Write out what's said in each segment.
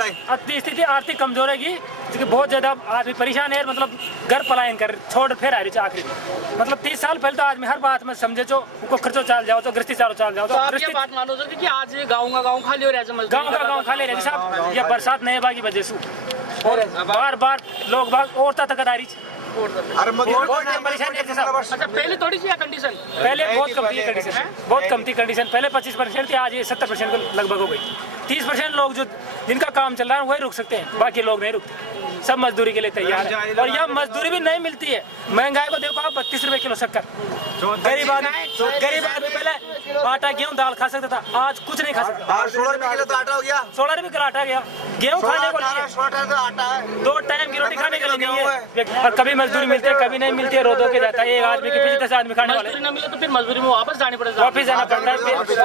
स्थिति आर्थिक कमजोर है क्योंकि बहुत ज्यादा आदमी परेशान है, मतलब घर पलायन कर छोड़ फिर आ रही है आखिरी में। मतलब 30 साल पहले तो आदमी हर बात में समझे जो उनको खर्चो चाल जाओ तो गृहस्थी चालो चाल जाओ तो आप ये बात मानो कि आज गाँव खाली हो रहा है, गाँव का गाँव खाली रहे साहब। ये बरसात नहीं बाकी वजह से और बार लोग बाग औरता तक आ रही है। अच्छा, पहले थोड़ी सी कंडीशन, पहले बहुत कम थी कंडीशन, बहुत कम थी कंडीशन। पहले 25% थी, आज ये 70% को लगभग हो गई। 30% लोग जो जिनका काम चल रहा है वही रुक सकते हैं, बाकी लोग नहीं रुकते, सब मजदूरी के लिए तैयार है। और यहाँ मजदूरी भी नहीं मिलती है। महंगाई को देखो आप, 32 रुपए किलो शक्कर। गरीब आदमी पहले आटा गेहूँ दाल खा सकता था, आज कुछ नहीं खा सकता। 16 रुपए किलो तो आटा हो गया, 16 रुपए किलो आटा गया। गेहूँ खाने को लिए 2 टाइम की रोटी खाने के लिए नहीं है। और कभी मजदूरी मिलती है, कभी नहीं मिलती है, रो के जाता है। एक आदमी के पीछे 10 आदमी खाने वाले। न मिले तो फिर मजदूरी में वापस जाना पड़ता है।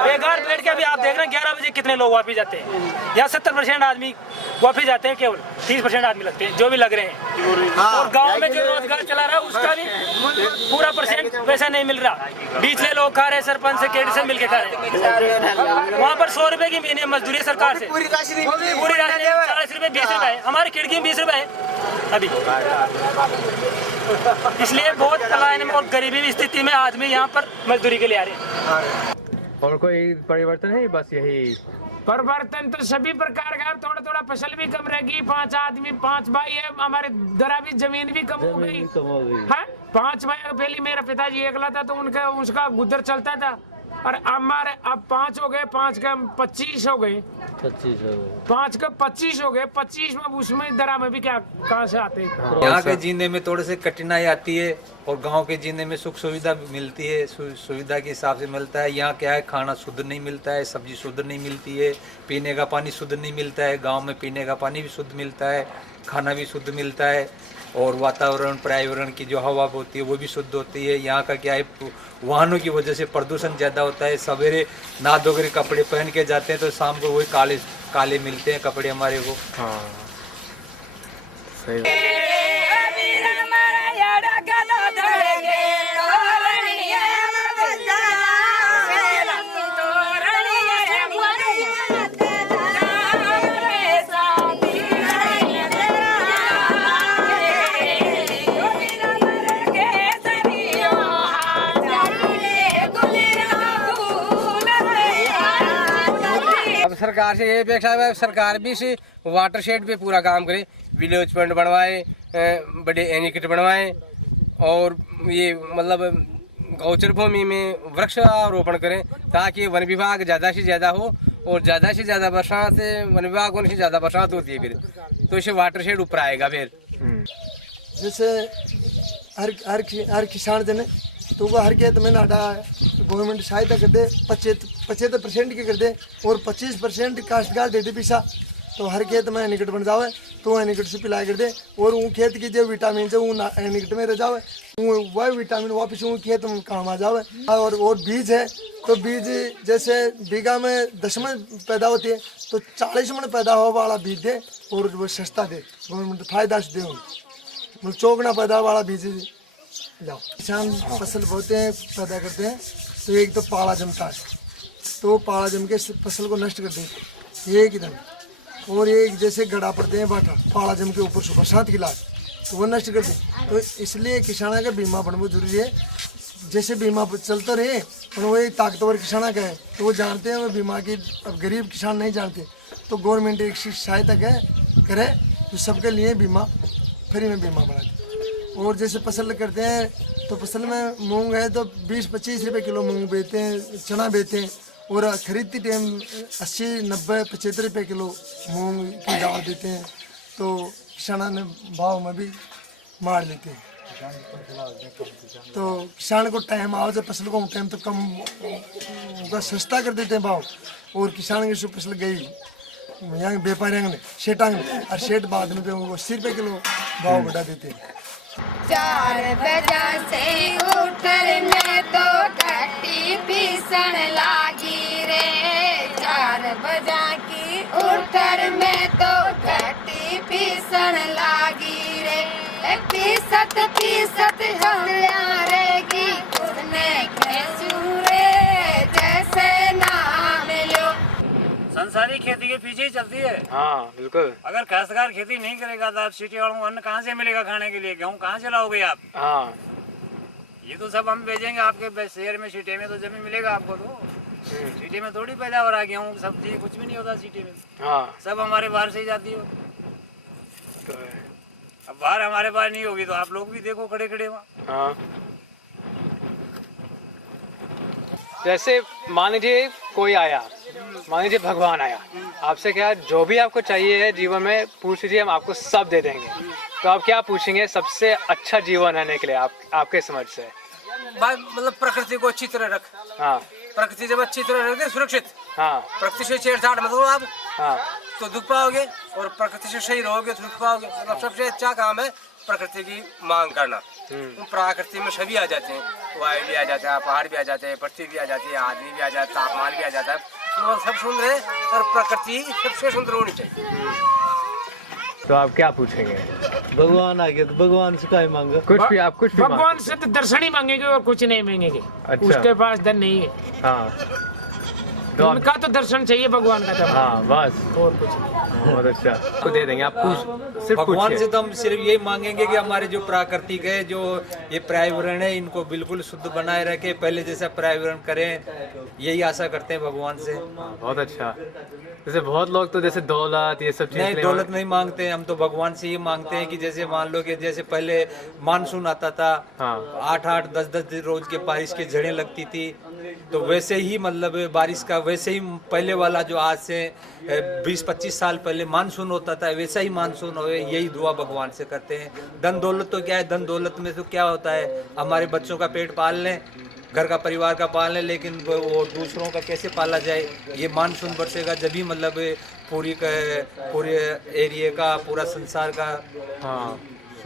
बेकार बैठ के अभी आप देख रहे हैं 11 बजे कितने लोग वापस जाते हैं। यहाँ 70% आदमी वापस जाते हैं, केवल 30% आदमी लगते हैं जो भी लग रहे हैं। और गांव में जो रोजगार चला रहा है उसका भी पूरा % पैसा नहीं मिल रहा। बीच लोग खा रहे हैं, सरपंच से केडी से मिलकर खा रहे हैं। वहाँ पर 100 रुपए की महीने मजदूरी सरकार से, पूरी राशि 40 रुपए 20 रुपए है। हमारी खिड़की में 20 रुपए है अभी। इसलिए बहुत पलायन और गरीबी स्थिति में आदमी यहाँ पर मजदूरी के लिए आ रहे हैं। और कोई परिवर्तन है? बस यही परिवर्तन तो सभी प्रकार का, थोड़ा फसल भी कम रहेगी। 5 आदमी 5 भाई है, हमारे दरा भी जमीन भी कम हो गई है। 5 भाई, पहले मेरा पिताजी एकला था तो उसका गुजर चलता था। और हमारे अब 5 हो गए, 5 का 25 हो गए, 5 का 25 हो गए। 25 में उसमें दरा में भी क्या कहाँ से आते हैं। यहाँ के जीने में थोड़े से कठिनाई आती है और गांव के जीने में सुख सुविधा मिलती है, सुविधा के हिसाब से मिलता है। यहाँ क्या है, खाना शुद्ध नहीं मिलता है, सब्जी शुद्ध नहीं मिलती है, पीने का पानी शुद्ध नहीं मिलता है। गांव में पीने का पानी भी शुद्ध मिलता है, खाना भी शुद्ध मिलता है और वातावरण पर्यावरण की जो हवा होती है वो भी शुद्ध होती है। यहाँ का क्या है, वाहनों की वजह से प्रदूषण ज़्यादा होता है। सवेरे नहा धो कर कपड़े पहन के जाते हैं तो शाम को वही काले मिलते हैं कपड़े हमारे को। हाँ सही। सरकार से ये अपेक्षा है, सरकार भी इसी वाटर शेड पे पूरा काम करे, विलेज पॉइंट बनवाए, बड़े एनीकट बनवाए और ये मतलब गौचर भूमि में वृक्षारोपण करें ताकि वन विभाग ज़्यादा से ज़्यादा हो। और ज़्यादा से ज़्यादा बरसात, वन विभाग होने से ज़्यादा बरसात होती है फिर तो इसे वाटर शेड ऊपर आएगा। फिर जैसे हर किसान जने तो वो हर खेत में नाटा गवर्नमेंट सहायता कर दे, 75% की कर दे और 25% काश्तकार दे दे पैसा। तो हर खेत में एनीकट बन जावे तो एनीकट से पिलाया कर दे और वो खेत की जो विटामिन है वो एनीकट में रह जावे, वह विटामिन वापस वो खेत में काम आ जावे। और बीज है तो बीज जैसे बीघा में 10 मन पैदा होती है तो 40 मन पैदा हो वाला बीज दे और वो सस्ता दे, गवर्नमेंट फायदा से दे। चौगुना पैदा वाला बीज जाओ। किसान फसल बोते हैं, पैदा करते हैं तो एक तो पाला जमता है, तो पाला जम के फसल को नष्ट कर देते हैं एकदम। और एक जैसे गड़ा पड़ते हैं बाटा, पाला जम के ऊपर से बरसात की लाश तो वो नष्ट कर दे। तो इसलिए किसाना का बीमा बनना जरूरी है। जैसे बीमा चलता रहे और वो एक ताकतवर किसाना का है तो वो जानते हैं वो बीमा की। अब गरीब किसान नहीं जानते तो गवर्नमेंट एक सहायता करे तो सबके लिए बीमा फ्री में बीमा बना दे। और जैसे फसल करते हैं तो फसल में मूंग है तो 20-25 रुपए किलो मूंग बेचते हैं, चना बेचते हैं और खरीदती टाइम 80-90-75 रुपए किलो मूंग की दाल देते हैं तो किसाना ने भाव में भी मार लेते हैं। तो किसान को टाइम आओ जब फसल को टाइम तो कम उनका सस्ता कर देते हैं भाव। और किसान की फसल गई यहाँ व्यापारी ने शेटांग ने और शेट बाद में उनको 80 रुपए किलो भाव बढ़ा देते हैं। 4 बजे से उठर में तो कट्टी पीसन लागी रे। 4 बजे की उठर में तो कट्टी पीसन लागी रे। पीसत हलिया रेगी उसने कैसूरे जैसे नाम लो। सारी खेती के पीछे ही चलती है। हाँ बिल्कुल। अगर काश्तकार खेती नहीं करेगा तो आप सिटी वालों को अन्न कहाँ से मिलेगा खाने के लिए? गेहूँ कहाँ से लाओगे आप? हाँ ये तो सब हम भेजेंगे आपके शहर में, सिटी में तो जमीन मिलेगा आपको। तो सिटी में थोड़ी पैदावार आ गेहूँ सब्जी कुछ भी नहीं होता सिटी में। हाँ सब हमारे बाहर से ही जाती हो। तो अब बाहर हमारे पास नहीं होगी तो आप लोग भी देखो खड़े खड़े वहाँ। हाँ जैसे मान लीजिए कोई आया, मान लीजिए भगवान आया, आपसे क्या जो भी आपको चाहिए है जीवन में पूछ लीजिए, हम आपको सब दे देंगे। तो आप क्या पूछेंगे सबसे अच्छा जीवन रहने के लिए आपके समझ से? मतलब प्रकृति को अच्छी तरह रख। हाँ प्रकृति जब अच्छी तरह रखते सुरक्षित। हाँ प्रकृति से छेड़छाड़ मत करो आप। हाँ तो दुख पाओगे, और प्रकृति से सही रहोगे तो दुख पाओगे। मतलब सबसे अच्छा काम है प्रकृति की मांग करना। प्रकृति में सभी आ जाते हैं, वायु भी आ जाता है, पहाड़ भी आ जाते हैं, पृथ्वी भी आ जाती है, आदमी भी आ जाता है, तापमान भी आ जाता है। तो सब सुंदर है और प्रकृति सबसे सुंदर होनी चाहिए। तो आप क्या पूछेंगे? भगवान आ गया तो भगवान से क्या मांगे? कुछ भी आप कुछ भी भगवान से तो दर्शन ही मांगेंगे और कुछ नहीं मांगेंगे। अच्छा। उसके पास धन नहीं है। हाँ तो उनका तो दर्शन चाहिए भगवान का तो। हाँ बस और कुछ नहीं। बहुत अच्छा तो दे देंगे आप सिर्फ भगवान पूछिए। से तो हम सिर्फ यही मांगेंगे कि हमारे जो प्राकृतिक है, जो ये पर्यावरण है, इनको बिल्कुल शुद्ध बनाए रखे, पहले जैसा पर्यावरण करें, यही आशा करते हैं भगवान से। बहुत अच्छा। जैसे बहुत लोग तो जैसे दौलत ये सब नहीं, दौलत नहीं मांगते, हम तो भगवान से ये मांगते हैं कि जैसे मान लो कि जैसे पहले मानसून आता था, 8-8 10-10 रोज के बारिश की झड़ें लगती थी, तो वैसे ही मतलब बारिश का वैसे ही पहले वाला जो आज से 20-25 साल पहले मानसून होता था वैसा ही मानसून हो, यही दुआ भगवान से करते हैं। धन दौलत तो क्या है, धन दौलत में तो क्या होता है, हमारे बच्चों का पेट पाल लें, घर का परिवार का पाल लें, लेकिन वो दूसरों का कैसे पाला जाए? ये मानसून बरसेगा जब ही मतलब पूरे एरिया का, पूरा संसार का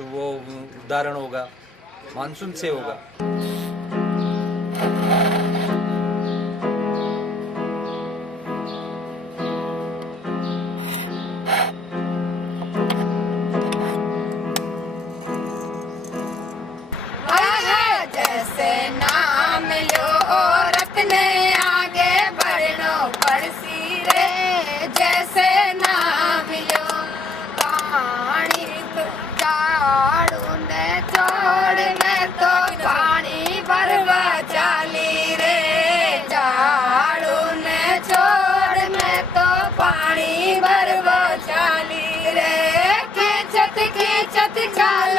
वो उदाहरण होगा, मानसून से होगा। जैसे नाम लो रत्ने आगे बढ़नो पड़सी रे, जैसे नाम लो पानी तो झाड़ू ने छोड़ में तो पानी भरवा चाली रे, झाड़ू ने छोड़ में तो पानी भरवा चाली रे, खींचत खींचत चाल